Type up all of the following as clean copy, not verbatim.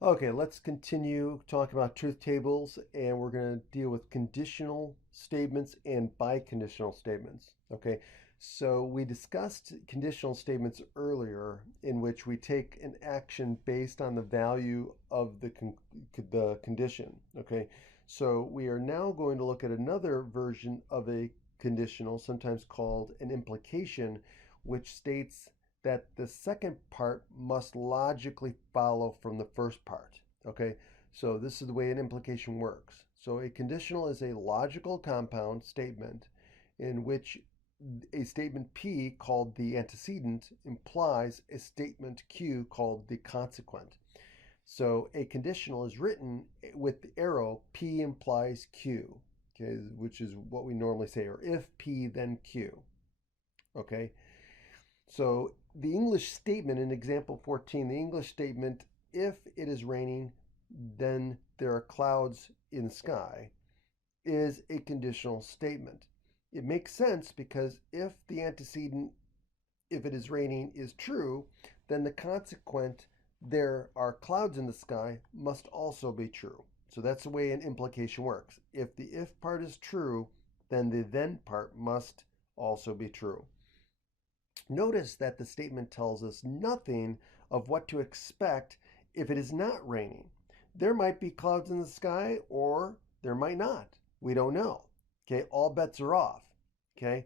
Okay, let's continue talking about truth tables, and we're going to deal with conditional statements and biconditional statements. Okay, so we discussed conditional statements earlier, in which we take an action based on the value of the condition. Okay, so we are now going to look at another version of a conditional, sometimes called an implication, which states that the second part must logically follow from the first part. Okay, so this is the way an implication works. So a conditional is a logical compound statement in which a statement P called the antecedent implies a statement Q called the consequent. So a conditional is written with the arrow P implies Q, okay, which is what we normally say, or if P then Q. Okay, so the English statement in example 14, the English statement, if it is raining, then there are clouds in the sky, is a conditional statement. It makes sense because if the antecedent, if it is raining, is true, then the consequent, there are clouds in the sky, must also be true. So that's the way an implication works. If the if part is true, then the then part must also be true. Notice that the statement tells us nothing of what to expect if it is not raining. There might be clouds in the sky or there might not. We don't know. Okay, all bets are off. Okay,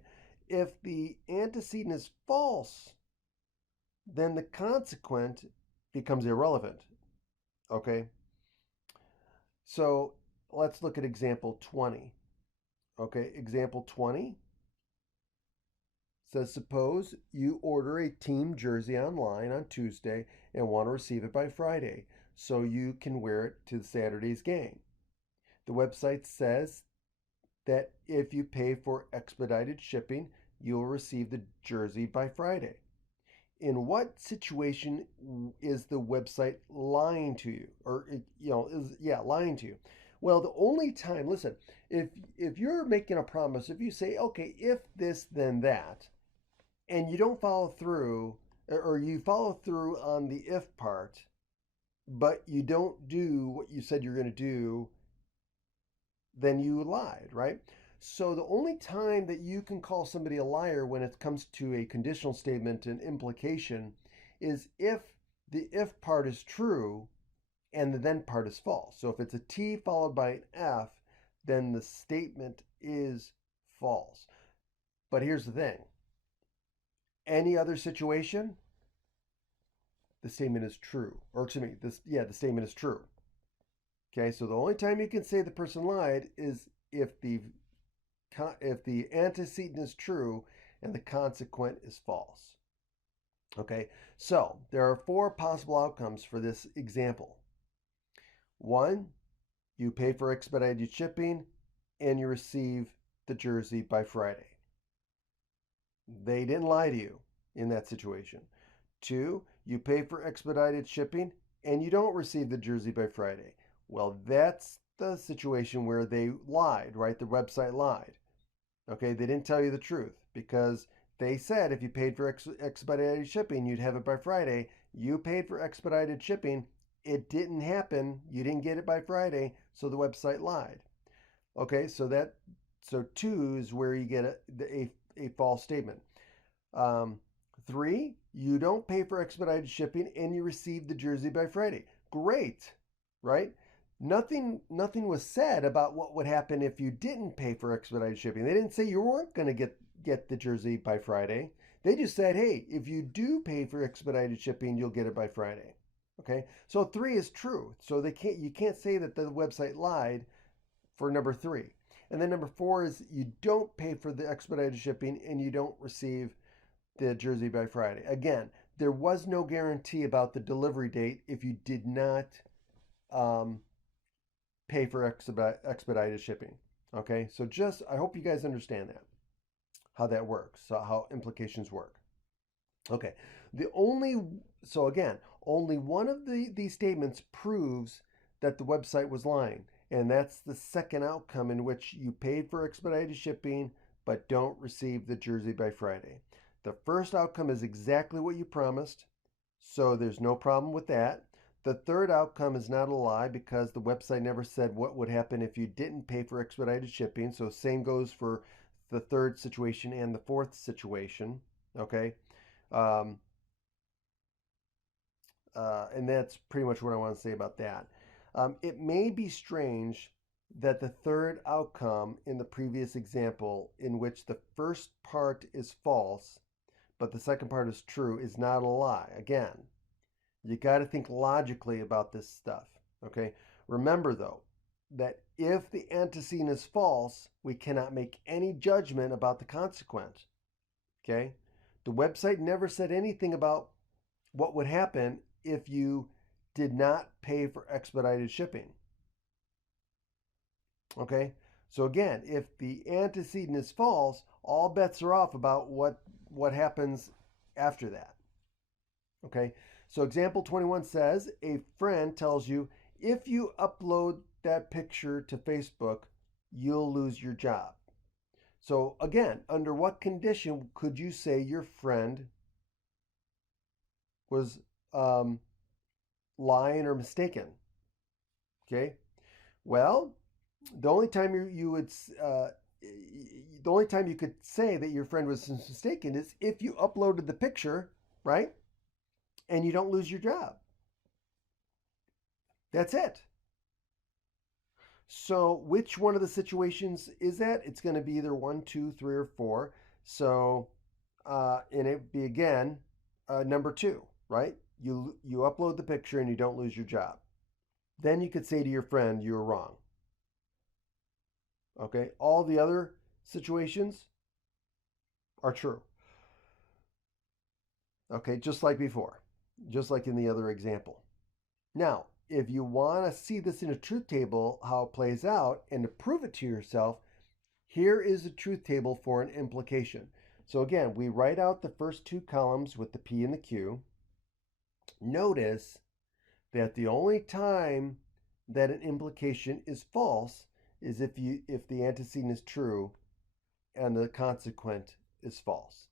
if the antecedent is false, then the consequent becomes irrelevant. Okay, so let's look at example 20. Okay, example 20 says, suppose you order a team jersey online on Tuesday and want to receive it by Friday so you can wear it to Saturday's game. The website says that if you pay for expedited shipping, you'll receive the jersey by Friday. In what situation is the website lying to you, or lying to you? Well, the only time, listen, if you're making a promise, if you say, okay, if this then that, and you don't follow through, or you follow through on the if part, but you don't do what you said you're going to do, then you lied, right? So the only time that you can call somebody a liar when it comes to a conditional statement and implication is if the if part is true and the then part is false. So if it's a T followed by an F, then the statement is false. But here's the thing. Any other situation, the statement is true. Or excuse me, the statement is true. Okay, so the only time you can say the person lied is if the antecedent is true and the consequent is false. Okay, so there are four possible outcomes for this example. One, you pay for expedited shipping and you receive the jersey by Friday. They didn't lie to you in that situation. Two, you pay for expedited shipping and you don't receive the jersey by Friday. Well, that's the situation where they lied, right? The website lied. Okay, they didn't tell you the truth because they said if you paid for expedited shipping, you'd have it by Friday. You paid for expedited shipping. It didn't happen. You didn't get it by Friday, so the website lied. Okay, so two is where you get a false statement. Um, Three, you don't pay for expedited shipping and you receive the jersey by Friday. Great, right? Nothing was said about what would happen if you didn't pay for expedited shipping. They didn't say you weren't going to get the jersey by Friday. They just said, hey, if you do pay for expedited shipping, you'll get it by Friday. Okay, so three is true. So you can't say that the website lied for number three. And then number four is you don't pay for the expedited shipping and you don't receive the jersey by Friday. Again, there was no guarantee about the delivery date if you did not um, pay for expedited shipping. Okay, so I hope you guys understand that, how that works, so how implications work. Okay, only one of these statements proves that the website was lying, and that's the second outcome in which you paid for expedited shipping but don't receive the jersey by Friday. The first outcome is exactly what you promised, so there's no problem with that. The third outcome is not a lie because the website never said what would happen if you didn't pay for expedited shipping. So same goes for the third situation and the fourth situation. Okay. Um, and that's pretty much what I want to say about that. It may be strange that the third outcome in the previous example, in which the first part is false, but the second part is true, is not a lie. Again, you got to think logically about this stuff. Okay. Remember, though, that if the antecedent is false, we cannot make any judgment about the consequence. Okay. The website never said anything about what would happen if you did not pay for expedited shipping. Okay? So again, if the antecedent is false, all bets are off about what happens after that. Okay? So example 21 says a friend tells you if you upload that picture to Facebook, you'll lose your job. So again, under what condition could you say your friend was lying or mistaken? Okay. Well, the only time you would the only time you could say that your friend was mistaken is if you uploaded the picture, right? And you don't lose your job. That's it. So which one of the situations is that? It's going to be either 1, 2, 3, or 4. So and it'd be again number 2, right? You upload the picture and you don't lose your job. Then you could say to your friend you were wrong. Okay, all the other situations are true. Okay, just like before, just like in the other example. Now, if you want to see this in a truth table, how it plays out, and to prove it to yourself, here is a truth table for an implication. So again, we write out the first 2 columns with the P and the Q. Notice that the only time that an implication is false is if the antecedent is true and the consequent is false.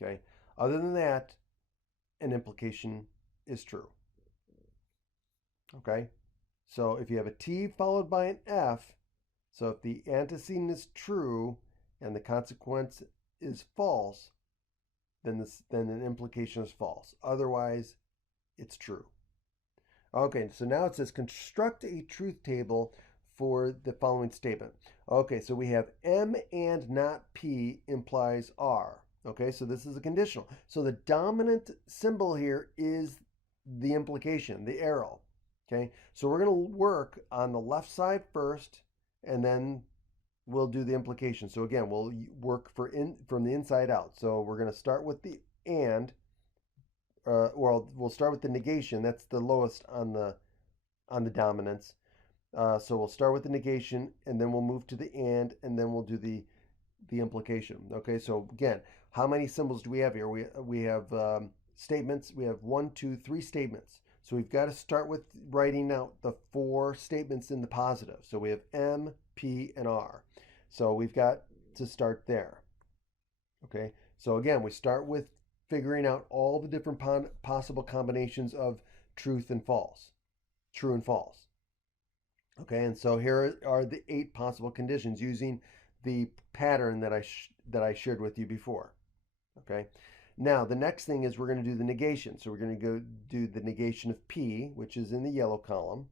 Okay? Other than that, an implication is true. Okay? So if you have a T followed by an F, so if the antecedent is true and the consequence is false, then an implication is false. Otherwise, it's true. Okay, so now it says construct a truth table for the following statement. Okay, so we have M and not P implies R. Okay, so this is a conditional. So the dominant symbol here is the implication, the arrow. Okay, so we're going to work on the left side first, and then we'll do the implication. So again, we'll work from the inside out. So we're going to start with the and, well, we'll start with the negation. That's the lowest on the dominance. So we'll start with the negation, and then we'll move to the and then we'll do the implication. Okay, so again, how many symbols do we have here? We have statements. We have 1, 2, 3 statements. So we've got to start with writing out the 4 statements in the positive. So we have M, P, and R. So we've got to start there. Okay, so again, we start with figuring out all the different possible combinations of truth and false, true and false. Okay, and so here are the 8 possible conditions using the pattern that I shared with you before. Okay, now the next thing is we're going to do the negation. So we're going to go do the negation of P, which is in the yellow column.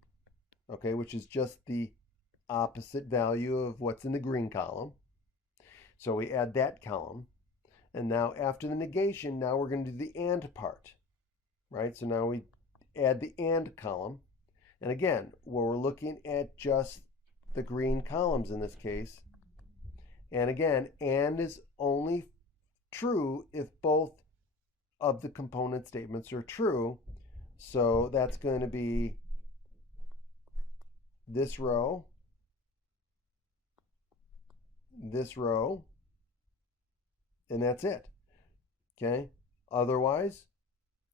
Okay, which is just the opposite value of what's in the green column. So we add that column. And now after the negation, now we're going to do the and part, right? So now we add the and column. And again, we're looking at just the green columns in this case. And again, and is only true if both of the component statements are true. So that's going to be this row, and that's it. Okay? Otherwise,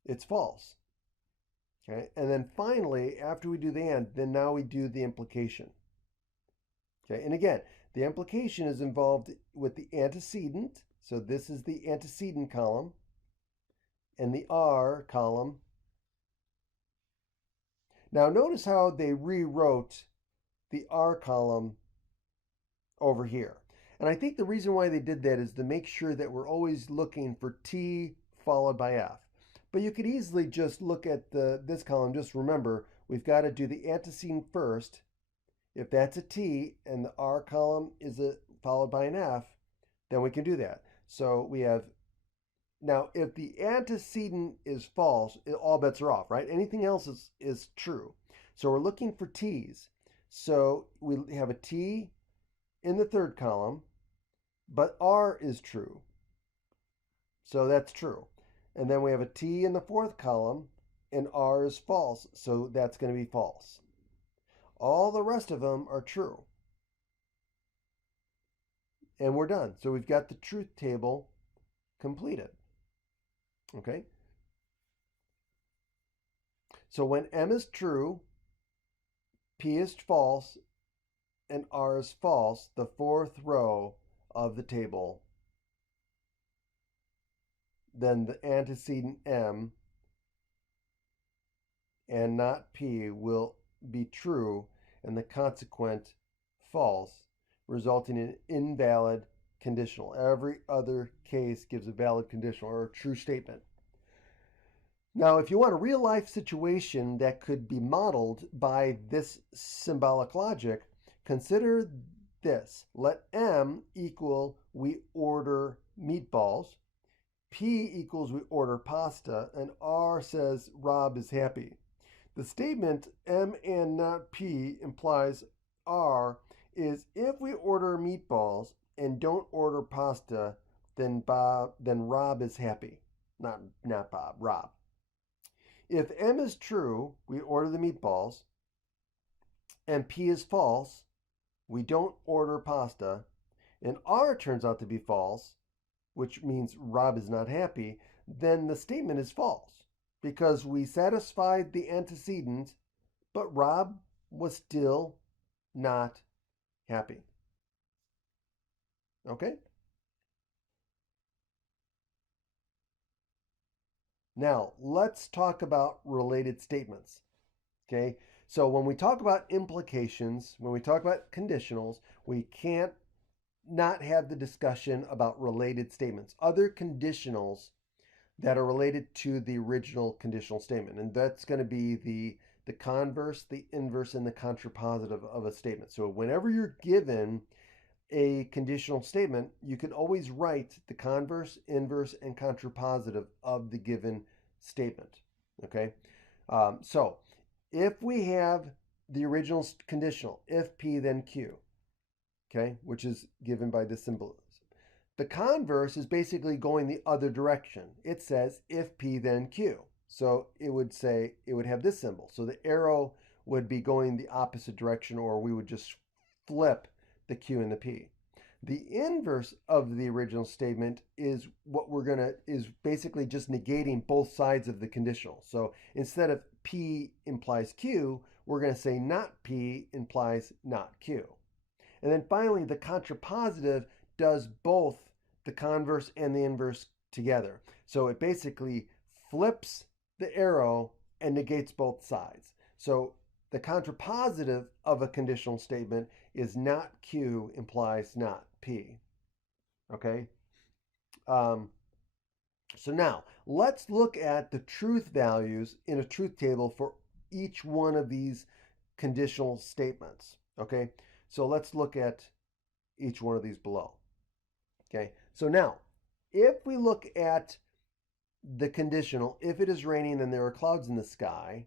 it's false. Okay? And then finally, after we do the and, then now we do the implication. Okay? And again, the implication is involved with the antecedent. So this is the antecedent column. And the R column Now notice how they rewrote the R column over here. And I think the reason why they did that is to make sure that we're always looking for T followed by F. But you could easily just look at this column. Just remember, we've got to do the antecedent first. If that's a T and the R column is followed by an F, then we can do that. So we have, now if the antecedent is false, all bets are off, right? Anything else is true. So we're looking for T's. So we have a T in the third column, but R is true. So that's true. And then we have a T in the fourth column, and R is false. So that's going to be false. All the rest of them are true. And we're done. So we've got the truth table completed. Okay? So when M is true, P is false, and R is false, the fourth row of the table, then the antecedent M and not P will be true and the consequent false, resulting in invalid conditional. Every other case gives a valid conditional or a true statement. Now, if you want a real life situation that could be modeled by this symbolic logic, consider this. Let M equal we order meatballs, P equals we order pasta, and R says Rob is happy. The statement M and not P implies R is if we order meatballs and don't order pasta, then Rob is happy. Not Bob, Rob. If M is true, we order the meatballs, and P is false, we don't order pasta, and R turns out to be false, which means Rob is not happy, then the statement is false because we satisfied the antecedent, but Rob was still not happy. Okay? Now, let's talk about related statements. Okay? So when we talk about implications, when we talk about conditionals, we can't not have the discussion about related statements, other conditionals that are related to the original conditional statement. And that's going to be the converse, the inverse, and the contrapositive of a statement. So whenever you're given a conditional statement, you can always write the converse, inverse, and contrapositive of the given statement. Okay? So if we have the original conditional, if P then Q, okay, which is given by this symbolism. The converse is basically going the other direction. It says if P then Q. So it would have this symbol. So the arrow would be going the opposite direction, or we would just flip the Q and the P. The inverse of the original statement is is basically just negating both sides of the conditional. So instead of P implies Q, we're going to say not P implies not Q. And then finally, the contrapositive does both the converse and the inverse together. So it basically flips the arrow and negates both sides. So the contrapositive of a conditional statement is not Q implies not P. Okay? So now, let's look at the truth values in a truth table for each one of these conditional statements. Okay? So let's look at each one of these below. Okay, so now, if we look at the conditional, if it is raining and there are clouds in the sky,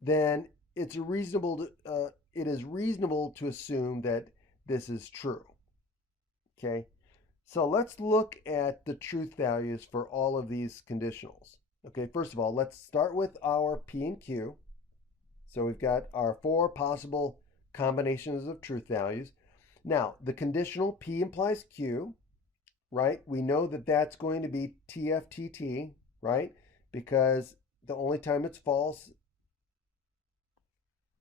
then it is reasonable to assume that this is true. Okay, so let's look at the truth values for all of these conditionals. Okay, first of all, let's start with our P and Q. So we've got our 4 possible combinations of truth values. Now, the conditional P implies Q, right? We know that that's going to be TFTT, right? Because the only time it's false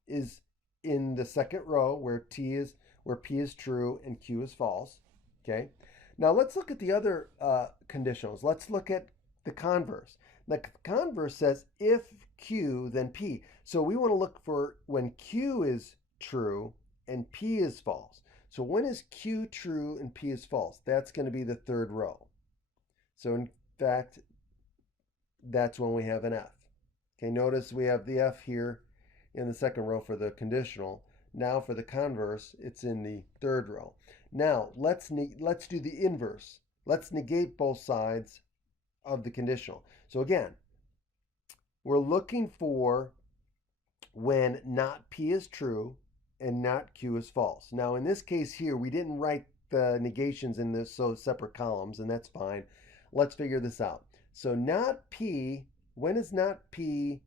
is in the second row where P is true and Q is false. Okay. Now let's look at the other conditionals. Let's look at the converse. The converse says if Q than P. So we want to look for when Q is true and P is false. So when is Q true and P is false? That's going to be the third row. So in fact, that's when we have an F. Okay, notice we have the F here in the second row for the conditional. Now for the converse, it's in the third row. Now let's do the inverse. Let's negate both sides of the conditional. So again, we're looking for when not P is true and not Q is false. Now in this case here, we didn't write the negations in this so separate columns, and that's fine. Let's figure this out. So not P, when is not P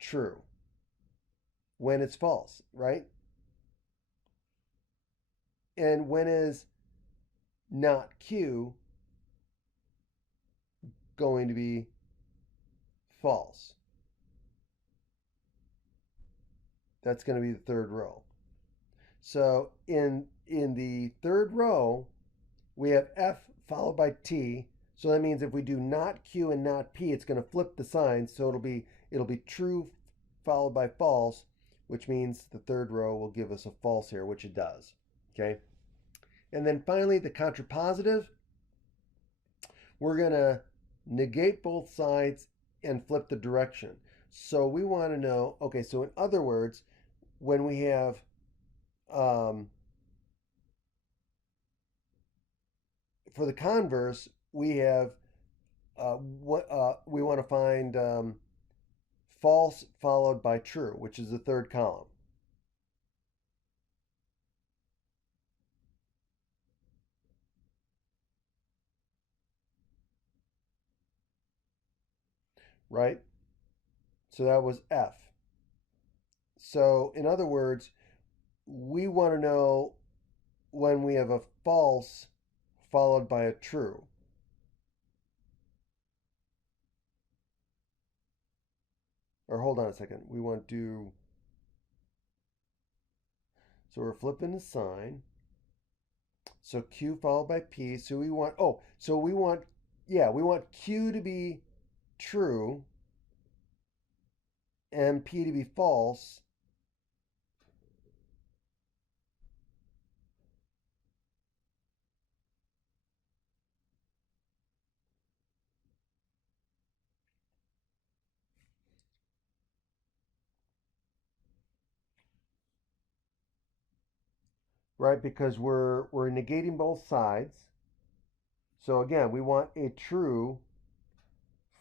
true? When it's false, right? And when is not Q going to be false? That's going to be the third row. So in the third row, we have F followed by T. So that means if we do not Q and not P, it's going to flip the signs. So it'll be true followed by false, which means the third row will give us a false here, which it does. Okay. And then finally, the contrapositive, we're going to negate both sides and flip the direction. So we want to know, okay, so in other words, when we have for the converse, we have we want to find false followed by true, which is the third column. Right? So that was F. So in other words, we want to know when we have a false followed by a true. Or hold on a second. We want to, so we're flipping the sign. So Q followed by P. So we want, we want Q to be true and P to be false. Right? Because we're negating both sides. So again, we want a true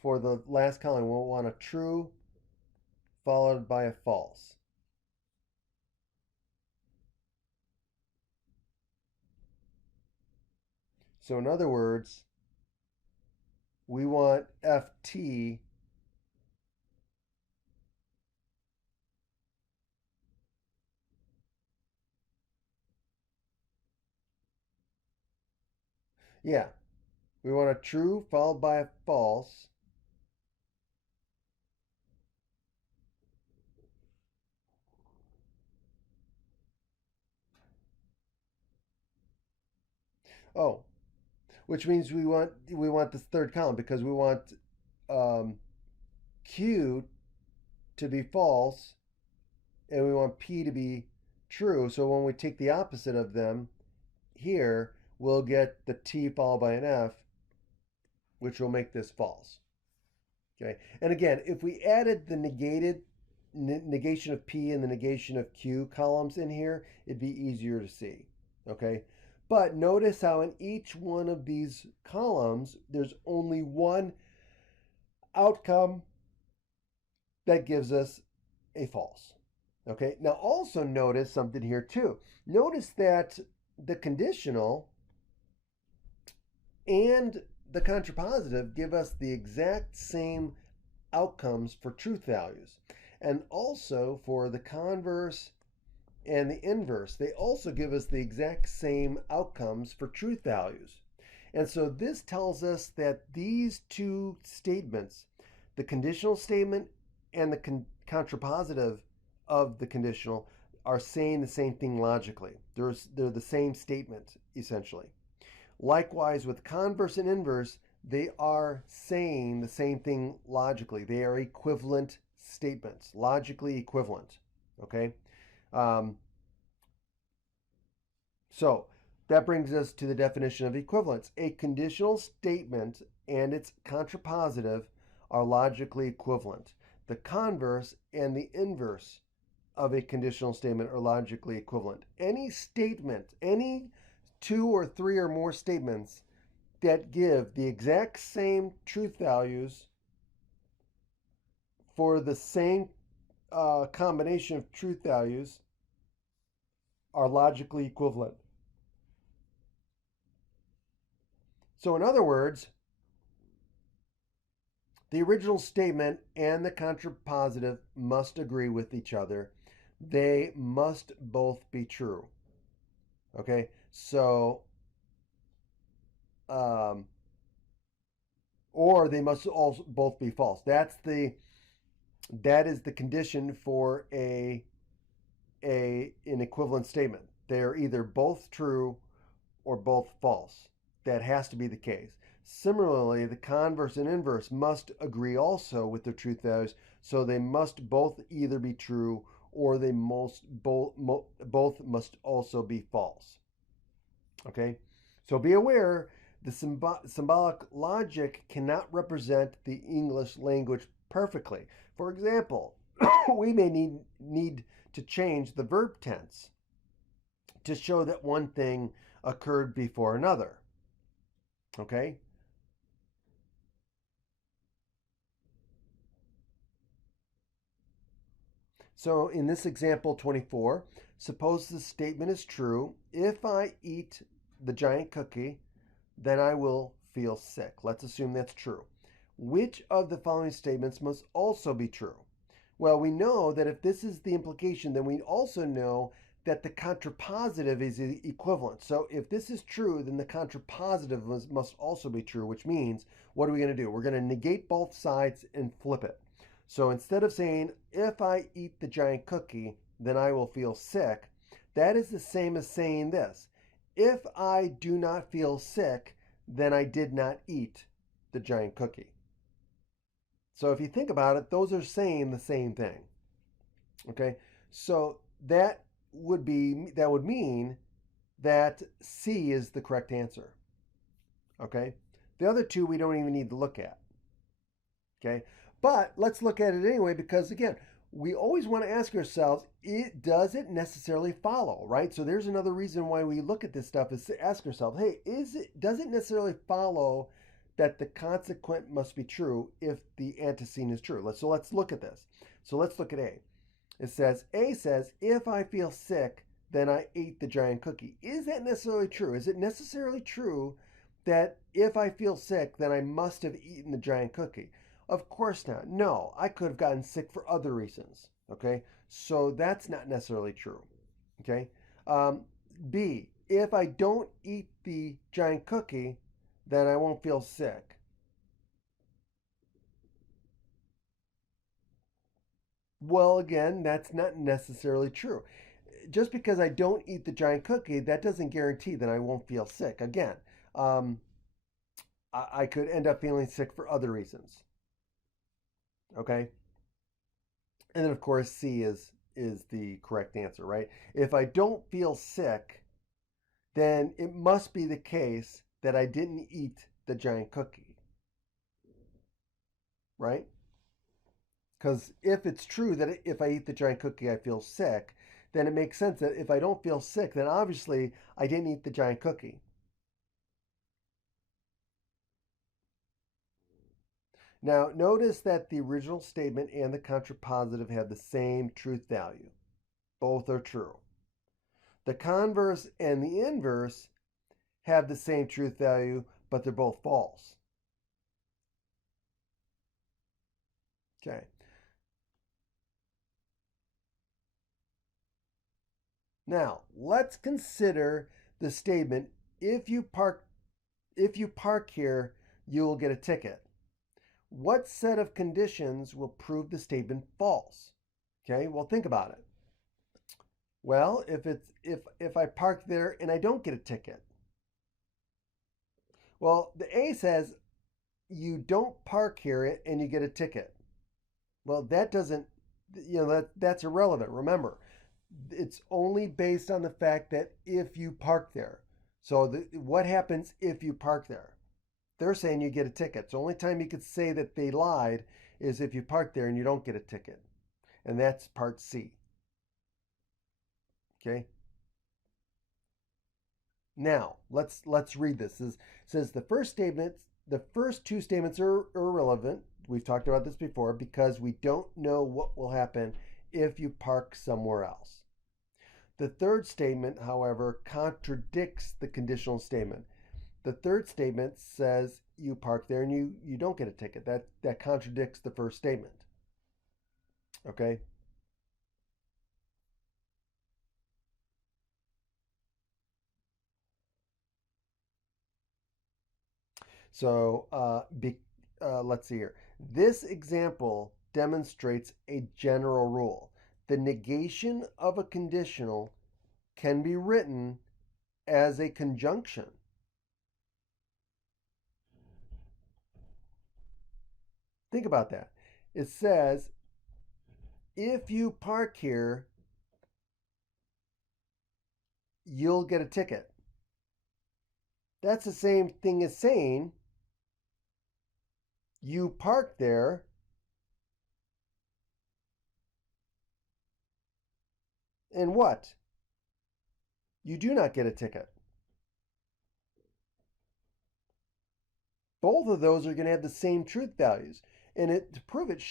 for the last column. We'll want a true followed by a false. So in other words, we want FT yeah, we want a true followed by a false. Oh, which means we want this third column because we want Q to be false and we want P to be true. So when we take the opposite of them here, we'll get the T followed by an F, which will make this false. Okay. And again, if we added the negation of P and the negation of Q columns in here, it'd be easier to see. Okay. But notice how in each one of these columns, there's only one outcome that gives us a false. Okay. Now also notice something here too. Notice that the conditional and the contrapositive give us the exact same outcomes for truth values. And also for the converse and the inverse, they also give us the exact same outcomes for truth values. And so this tells us that these two statements, the conditional statement and the contrapositive of the conditional, are saying the same thing logically. They're the same statement, essentially. Likewise, with converse and inverse, they are saying the same thing logically. They are equivalent statements, logically equivalent. Okay? Um, so that brings us to the definition of equivalence. A conditional statement and its contrapositive are logically equivalent. The converse and the inverse of a conditional statement are logically equivalent. Any statement, any two or three or more statements that give the exact same truth values for the same combination of truth values are logically equivalent. So, in other words, the original statement and the contrapositive must agree with each other. They must both be true. Okay, so um, or they must also both be false. That is the condition for an equivalent statement. They are either both true or both false. That has to be the case. Similarly, the converse and inverse must agree also with their truth values, so they must both either be true or they both must also be false. Okay? So be aware the symbolic logic cannot represent the English language perfectly. For example, we may need to change the verb tense to show that one thing occurred before another. Okay? So in this example 24, suppose the statement is true. If I eat the giant cookie, then I will feel sick. Let's assume that's true. Which of the following statements must also be true? Well, we know that if this is the implication, then we also know that the contrapositive is equivalent. So if this is true, then the contrapositive must also be true, which means what are we going to do? We're going to negate both sides and flip it. So instead of saying, if I eat the giant cookie, then I will feel sick, that is the same as saying this. If I do not feel sick, then I did not eat the giant cookie. So if you think about it, those are saying the same thing. Okay? So that would mean that C is the correct answer. Okay? The other two we don't even need to look at. Okay? But let's look at it anyway because again, we always want to ask ourselves, does it necessarily follow, right? So there's another reason why we look at this stuff is to ask ourselves, hey, does it necessarily follow that the consequent must be true if the antecedent is true? So let's look at this. So let's look at A. A says, if I feel sick, then I ate the giant cookie. Is that necessarily true? Is it necessarily true that if I feel sick, then I must have eaten the giant cookie? Of course not. No, I could have gotten sick for other reasons. Okay, so that's not necessarily true. Okay, B, if I don't eat the giant cookie, then I won't feel sick. Well, again, that's not necessarily true. Just because I don't eat the giant cookie, that doesn't guarantee that I won't feel sick. Again, um, I could end up feeling sick for other reasons. Okay, and then of course C is the correct answer, right? If I don't feel sick, then it must be the case that I didn't eat the giant cookie, right? Because if it's true that if I eat the giant cookie, I feel sick, then it makes sense that if I don't feel sick, then obviously I didn't eat the giant cookie. Now, notice that the original statement and the contrapositive have the same truth value. Both are true. The converse and the inverse have the same truth value, but they're both false. Okay. Now, let's consider the statement if you park here, you will get a ticket. What set of conditions will prove the statement false? Okay? Well, think about it. Well, if I park there and I don't get a ticket. Well, the A says you don't park here and you get a ticket. Well, that doesn't, that's irrelevant. Remember, it's only based on the fact that if you park there. So what happens if you park there? They're saying you get a ticket. So only time you could say that they lied is if you park there and you don't get a ticket. And that's part C. Okay? Now, let's read this. It says the first two statements are irrelevant. We've talked about this before because we don't know what will happen if you park somewhere else. The third statement, however, contradicts the conditional statement. The third statement says you park there and you don't get a ticket. That contradicts the first statement. Okay? So let's see here. This example demonstrates a general rule. The negation of a conditional can be written as a conjunction. Think about that. It says, if you park here, you'll get a ticket. That's the same thing as saying, you park there and what? You do not get a ticket. Both of those are going to have the same truth values. And to prove it,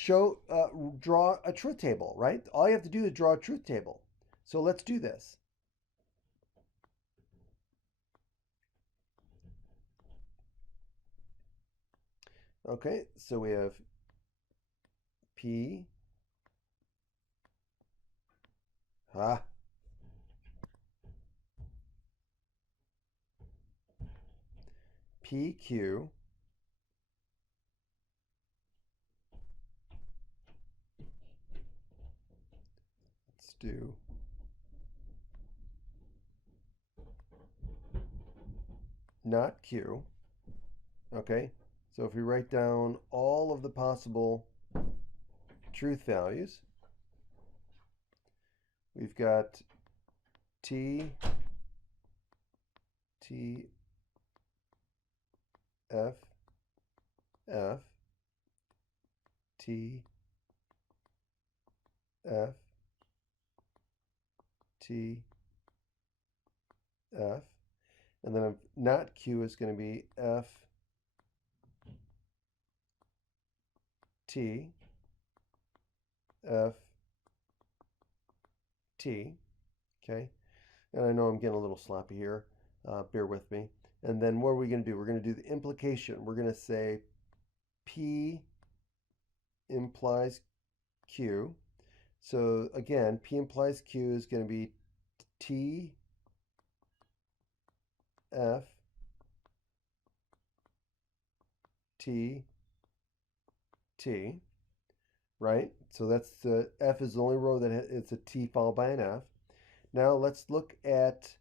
draw a truth table, right? All you have to do is draw a truth table. So let's do this. Okay, so we have P, ah, PQ, let's do not Q. Okay, so if we write down all of the possible truth values, we've got T, T, F, F, T, F, T, F, and then not Q is going to be F, T, F, T, okay? And I know I'm getting a little sloppy here. Bear with me. And then what are we going to do? We're going to do the implication. We're going to say P implies Q. So again, P implies Q is going to be T, F, T, T, right? So that's the F is the only row that it's a T followed by an F. Now let's look at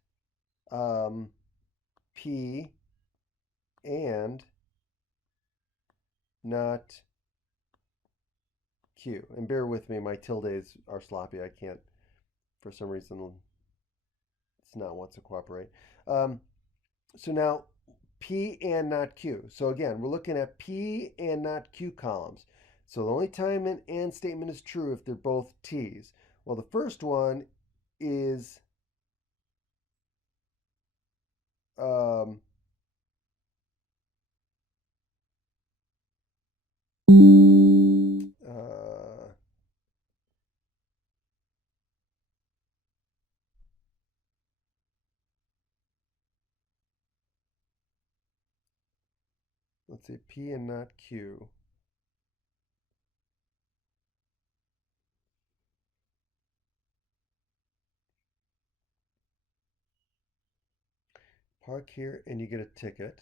P and not Q. And bear with me, my tildes are sloppy. I can't, for some reason, it's not wants to cooperate. Um, so now P and not Q. So again, we're looking at P and not Q columns. So the only time an and statement is true if they're both T's. Well, the first one is um, uh, let's say P and not Q. Park here and you get a ticket.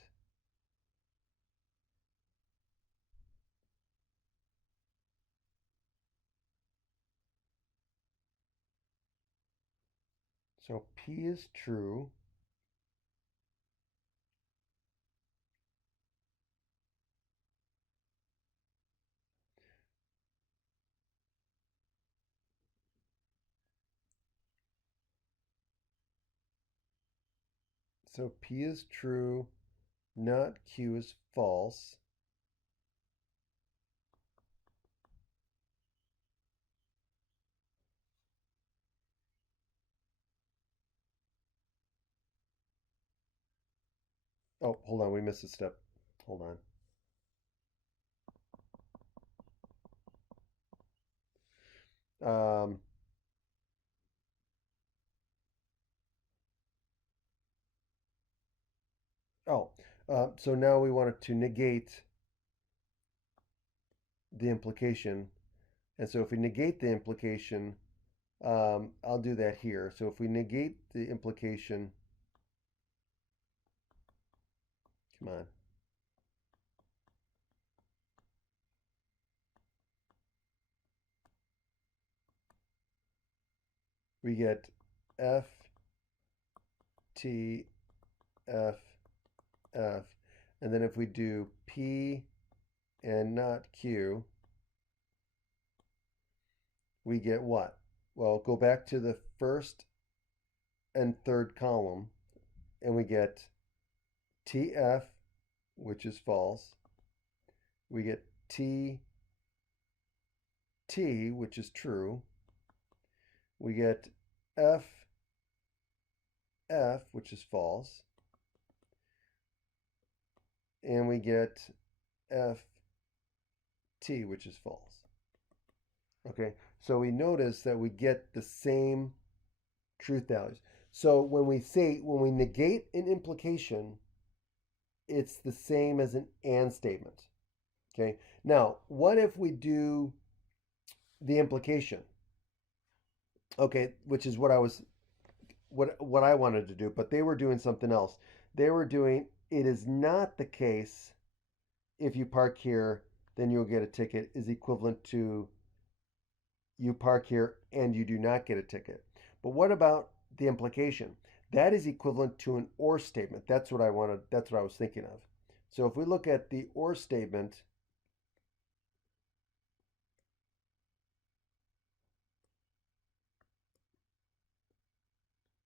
So P is true. So P is true, not Q is false. Oh, hold on, we missed a step. Hold on. Oh, so now we wanted to negate the implication. And so if we negate the implication, I'll do that here. So if we negate the implication, come on, we get F, T, F, F. And then if we do P and not Q, we get what? Well, go back to the first and third column, and we get TF, which is false. We get TT, which is true. We get FF, which is false. And we get FT, which is false. Okay, so we notice that we get the same truth values. So when we negate an implication, it's the same as an and statement. Okay, now what if we do the implication? Okay, which is what I wanted to do, but they were doing something else. They were doing, it is not the case if you park here, then you'll get a ticket, is equivalent to you park here and you do not get a ticket. But what about the implication? That is equivalent to an or statement. That's what I was thinking of. So if we look at the or statement,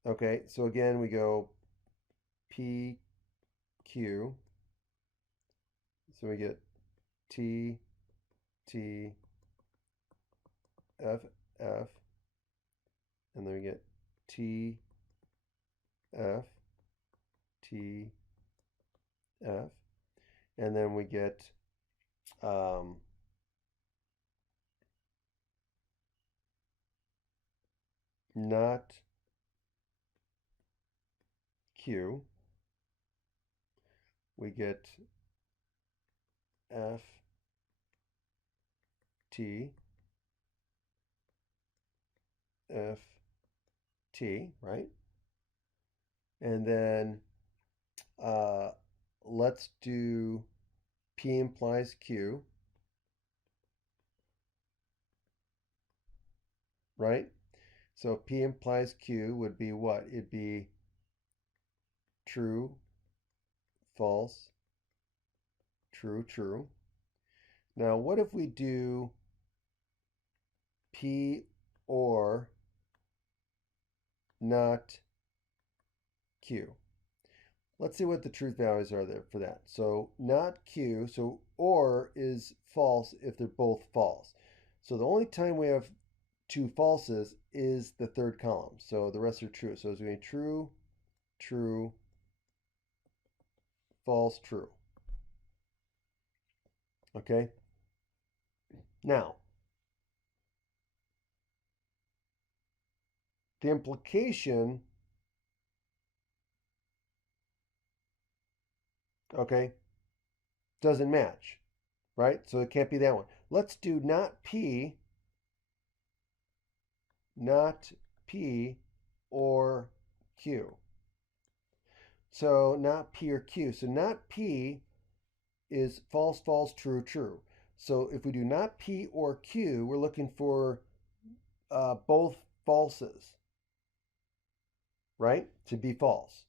okay, so again we go P, Q, so we get T, T, F, F, and then we get T, F, T, F, and then we get not Q, we get F, T, F, T, right? And then let's do P implies Q, right? So P implies Q would be what? It'd be true, false, true, true. Now, what if we do P or not Q? Let's see what the truth values are there for that. So not Q, so or is false if they're both false. So the only time we have two falses is the third column. So the rest are true. So it's going to be true, true, false, true. Okay? Now, the implication, okay, doesn't match, right? So it can't be that one. Let's do not P or Q. So not P or Q. So not P is false, false, true, true. So if we do not P or Q, we're looking for both falses, right? To be false.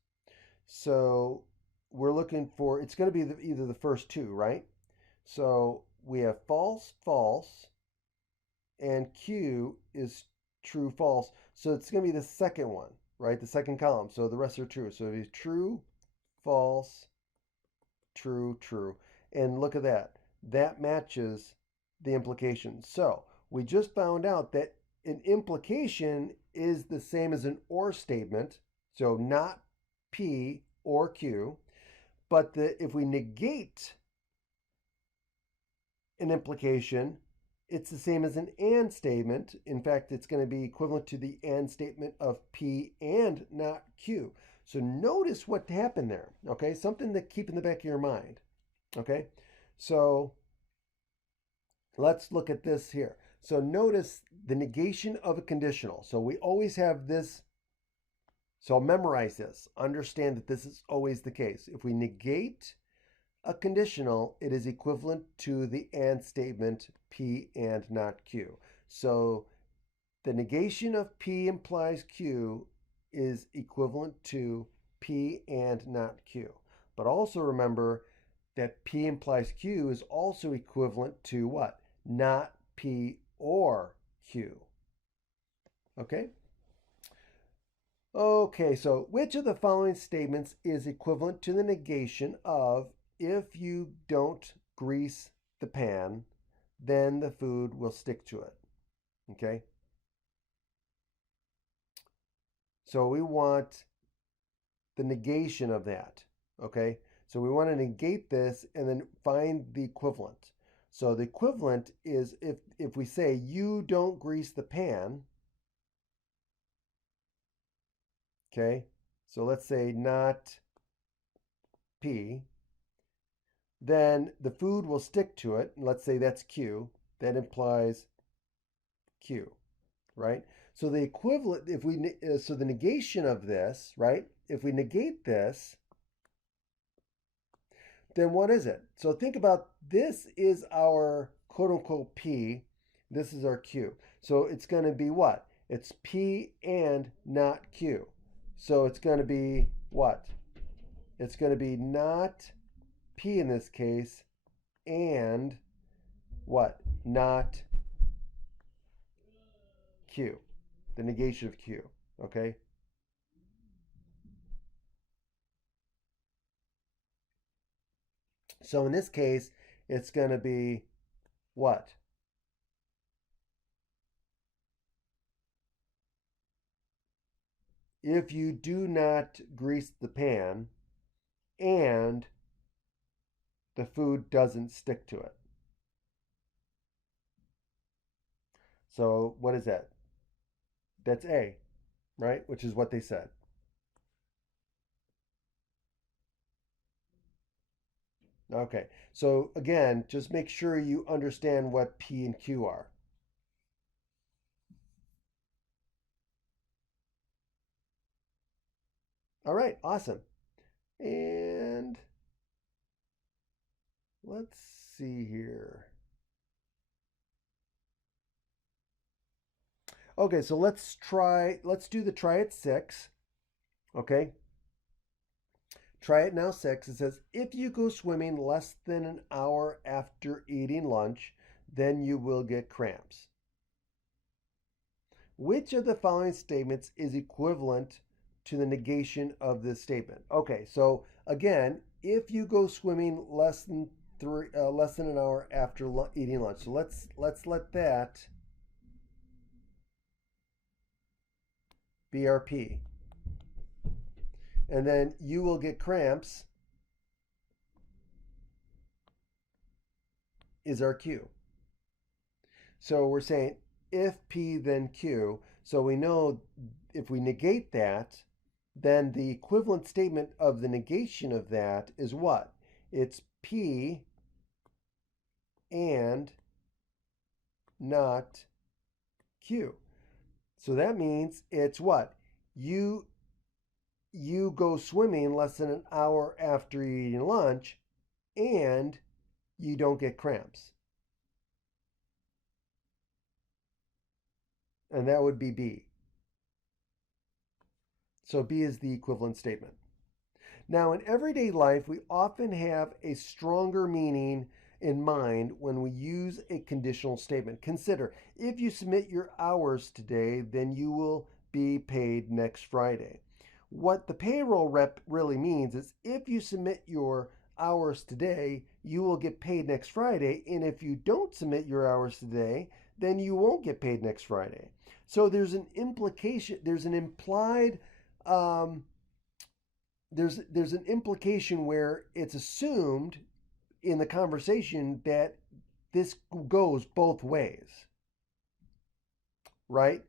So we're looking for, it's going to be either the first two, right? So we have false, false, and Q is true, false. So it's going to be the second one, right? The second column. So the rest are true. So it is true, false, true, true. And look at that. That matches the implication. So we just found out that an implication is the same as an or statement. So not P or Q. But if we negate an implication, it's the same as an and statement. In fact, it's going to be equivalent to the and statement of P and not Q. So notice what happened there, okay? Something to keep in the back of your mind, okay? So let's look at this here. So notice the negation of a conditional. So we always have this. So memorize this. Understand that this is always the case. If we negate a conditional, it is equivalent to the and statement P and not Q. So the negation of P implies Q is equivalent to P and not Q. But also remember that P implies Q is also equivalent to what? Not P or Q. Okay? Okay, so which of the following statements is equivalent to the negation of if you don't grease the pan, then the food will stick to it? Okay? So we want the negation of that. Okay? So we want to negate this and then find the equivalent. So the equivalent is if we say you don't grease the pan, okay? So let's say not P, then the food will stick to it. Let's say that's Q. That implies Q, right? So the equivalent, so the negation of this, right? If we negate this, then what is it? So think about this is our quote unquote P. This is our Q. So it's going to be what? It's P and not Q. So it's going to be what? It's going to be not P in this case and what? Not Q. The negation of Q. Okay? So in this case, it's going to be what? If you do not grease the pan and the food doesn't stick to it. So what is that? That's A, right? Which is what they said. Okay. So again, just make sure you understand what P and Q are. All right, awesome. And let's see here. Okay, so let's do the try at 6. Okay. Try it now 6. It says, if you go swimming less than an hour after eating lunch, then you will get cramps. Which of the following statements is equivalent to the negation of this statement? Okay, so again, if you go swimming less than an hour after eating lunch. So let's let that be our P. And then you will get cramps is our Q. So we're saying if P then Q. So we know if we negate that, then the equivalent statement of the negation of that is what? It's P and not Q. So that means it's what? You go swimming less than an hour after eating lunch and you don't get cramps. And that would be B. So B is the equivalent statement. Now, in everyday life, we often have a stronger meaning in mind when we use a conditional statement. Consider, if you submit your hours today, then you will be paid next Friday. What the payroll rep really means is if you submit your hours today, you will get paid next Friday. And if you don't submit your hours today, then you won't get paid next Friday. So there's an implication, there's an implied, um, there's an implication where it's assumed in the conversation that this goes both ways, right?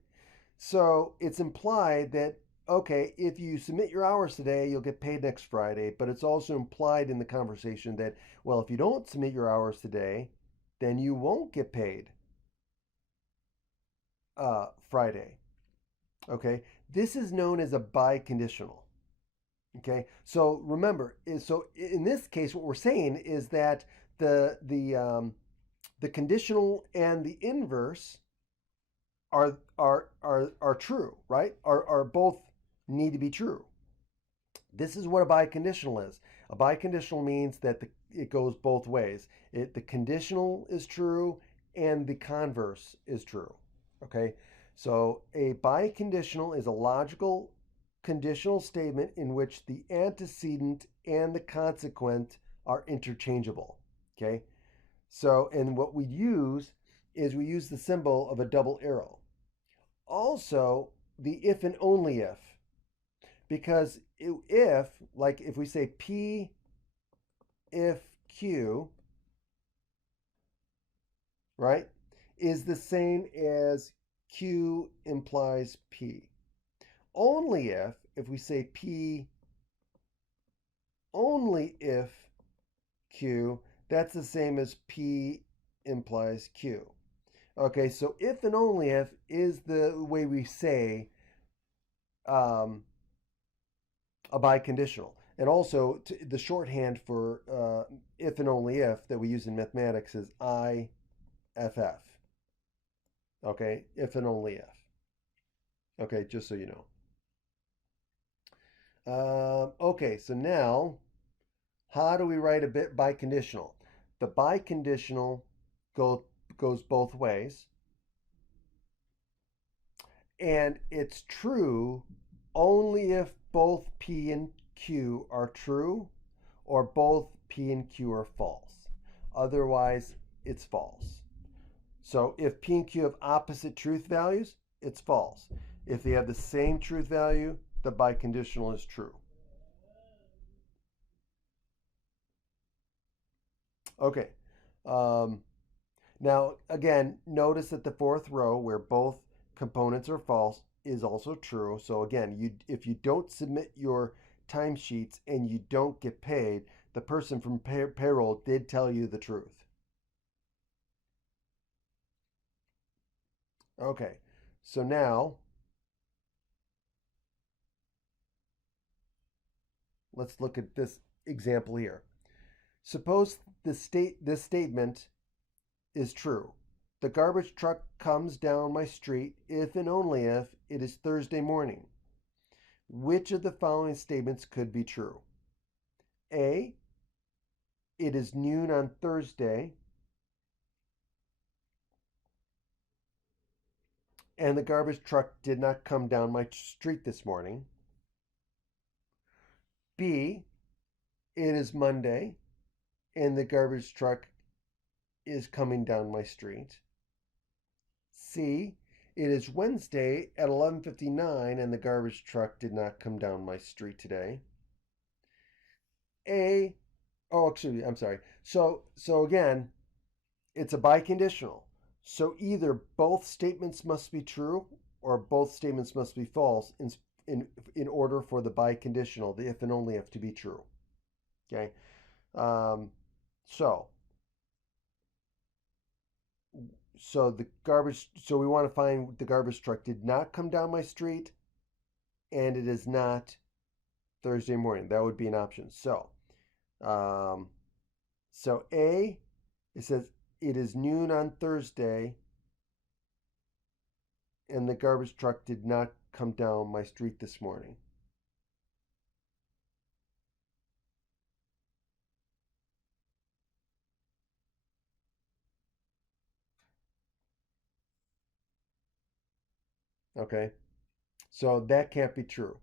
So it's implied that, okay, if you submit your hours today, you'll get paid next Friday. But it's also implied in the conversation that, well, if you don't submit your hours today, then you won't get paid Friday. Okay. This is known as a biconditional. Okay. So remember, so in this case, what we're saying is that the conditional and the inverse are true, right? Are both need to be true. This is what a biconditional is. A biconditional means that it goes both ways. The conditional is true and the converse is true. Okay, so a biconditional is a logical conditional statement in which the antecedent and the consequent are interchangeable. Okay, so and what we use is we use the symbol of a double arrow. Also, the if and only if, because if, like if we say P if Q, right, is the same as Q implies P. Only if we say P only if Q, that's the same as P implies Q. Okay, so if and only if is the way we say um, a biconditional. And also, the shorthand for if and only if that we use in mathematics is IFF. Okay, if and only if. Okay, just so you know. Okay, so now, how do we write a bit biconditional? The biconditional go, goes both ways, and it's true only if both P and Q are true or both P and Q are false. Otherwise, it's false. So if P and Q have opposite truth values, it's false. If they have the same truth value, the biconditional is true. Okay. Um, Now, again, notice that the fourth row where both components are false is also true. So again, if you don't submit your timesheets and you don't get paid, the person from payroll did tell you the truth. Okay, so now let's look at this example here. Suppose this statement is true. The garbage truck comes down my street if and only if it is Thursday morning. Which of the following statements could be true? A, it is noon on Thursday and the garbage truck did not come down my street this morning. B, it is Monday and the garbage truck is coming down my street. C, it is Wednesday at 11:59 and the garbage truck did not come down my street today. A, oh, actually, I'm sorry. So again, it's a biconditional. So either both statements must be true or both statements must be false in order for the biconditional, the if and only if, to be true. Okay. Um, so so we want to find the garbage truck did not come down my street and it is not Thursday morning. That would be an option. Um, so A, it says it is noon on Thursday and the garbage truck did not come down my street this morning. Okay. So that can't be true.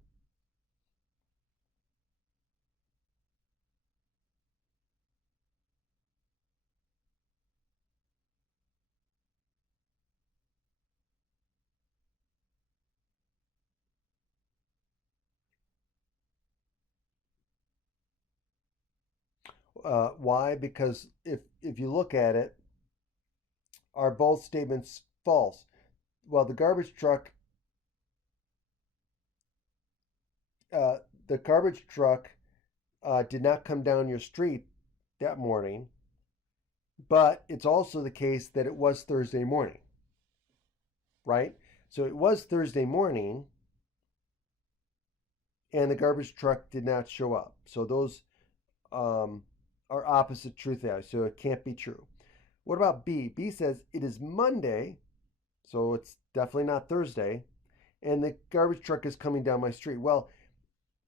Why? Because if you look at it, are both statements false? Well, uh, the garbage truck did not come down your street that morning, but it's also the case that it was Thursday morning, right? So it was Thursday morning, and the garbage truck did not show up. So those um, are opposite truth values, so it can't be true. What about B? B says it is Monday, so it's definitely not Thursday, and the garbage truck is coming down my street. Well,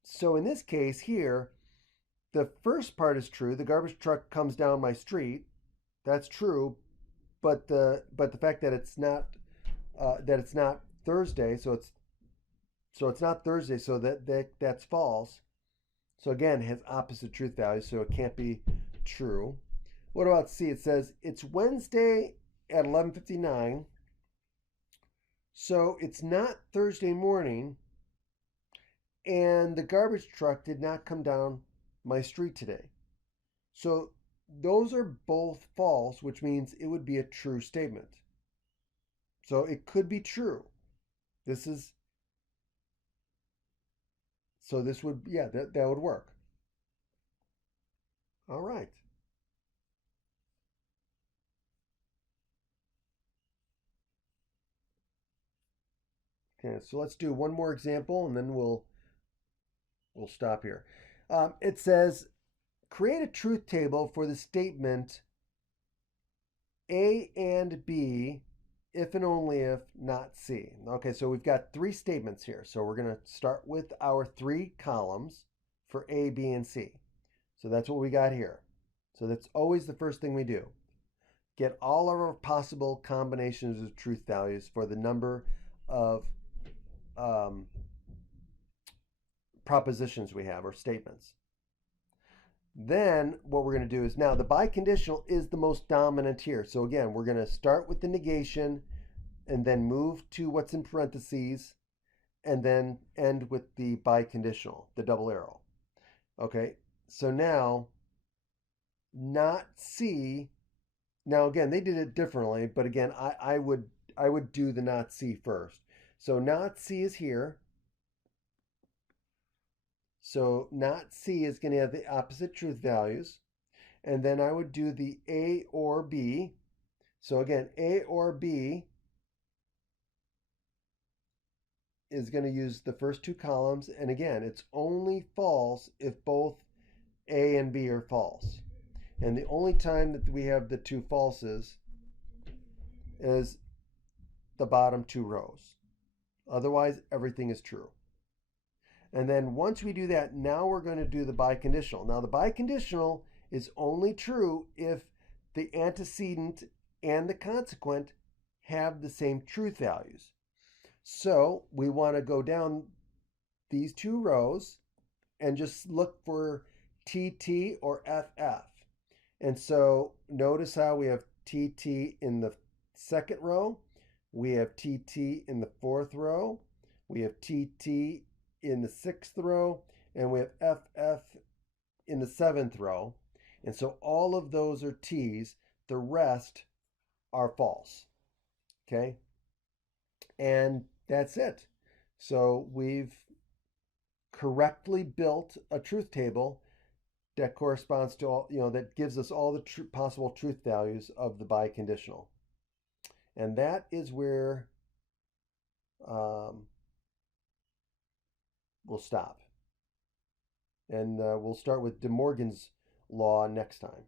so in this case here, the first part is true. The garbage truck comes down my street. That's true, but the fact that it's not Thursday, so it's not Thursday, so that's false. So again, it has opposite truth values, so it can't be true. What about C? It says it's Wednesday at 11:59, so it's not Thursday morning, and the garbage truck did not come down my street today. So those are both false, which means it would be a true statement. So it could be true. This is so this would yeah, that would work. All right. Okay, so let's do one more example and then we'll stop here. It says create a truth table for the statement A and B if and only if not C. Okay, so we've got three statements here. So we're going to start with our three columns for A, B, and C. So that's what we got here. So that's always the first thing we do. Get all of our possible combinations of truth values for the number of um, propositions we have or statements. Then what we're going to do is now the biconditional is the most dominant here. So again, we're going to start with the negation and then move to what's in parentheses and then end with the biconditional, the double arrow. Okay, so now not C. Now again, they did it differently, but again, I would do the not C first. So not C is here. So not C is going to have the opposite truth values. And then I would do the A or B. So again, A or B is going to use the first two columns. And again, it's only false if both A and B are false. And the only time that we have the two falses is the bottom two rows. Otherwise, everything is true. And then once we do that, now we're going to do the biconditional. Now the biconditional is only true if the antecedent and the consequent have the same truth values. So we want to go down these two rows and just look for TT or FF. And so notice how we have TT in the second row, we have TT in the fourth row, we have TT in the sixth row, and we have FF in the seventh row. And so all of those are T's. The rest are false. Okay? And that's it. So we've correctly built a truth table that corresponds to all, that gives us all the possible truth values of the biconditional. And that is where we'll stop. And we'll start with De Morgan's law next time.